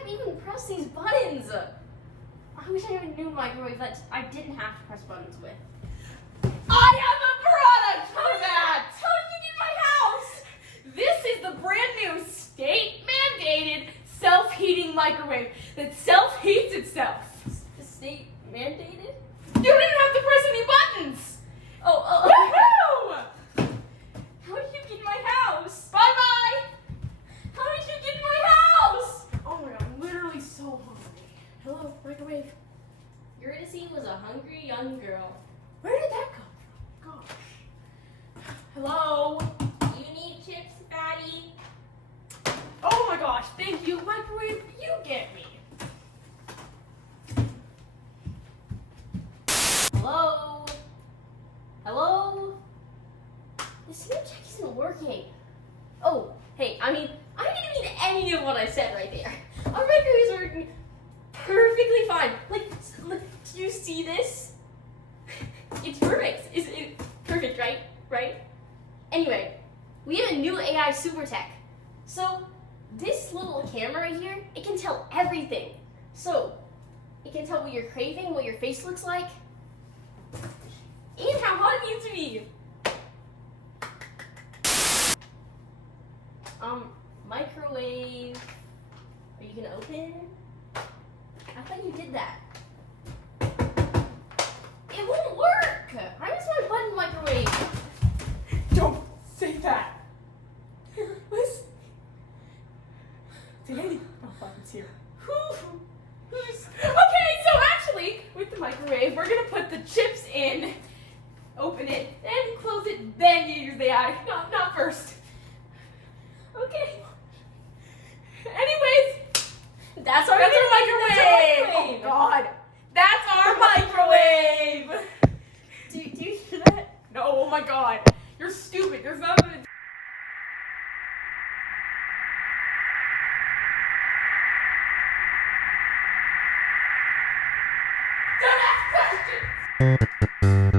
can't even press these buttons. I wish I had a new microwave that I didn't have to press buttons with. I have a product for that! How did you get in my house? This is the brand new state-mandated self-heating microwave that self-heats itself. State mandated? You don't even have to press any buttons! Oh. Woohoo! How did you get in my house? Bye-bye! How did you get in my house? Oh my god, I'm literally so hungry. Hello, microwave. Eurydice was a hungry young girl. Where did that come from? Gosh. Hello? You need chips, fatty? Oh my gosh, thank you, microwave. You get me. Hello? Hello? The snap check isn't working. Oh, hey, I didn't mean any of what I said right there. Our microwave is working perfectly fine. Like, look, do you see this? It's perfect. It's perfect, right? Right? Anyway, we have a new AI super tech. So, this little camera right here, it can tell everything. So, it can tell what you're craving, what your face looks like, and how hot it needs to be. Microwave. Are you gonna open? I thought you did that. It won't work! I miss my button microwave. Don't say that. Listen. Danny. Oh, fuck, it's here. Okay, so actually, with the microwave, we're gonna put the chips in, open it, and close it, then you use the AI. Not first. Okay. Anyways, That's our microwave. Oh God, that's our microwave. Do you hear that? No, oh my God, you're stupid. There's nothing. Don't ask questions.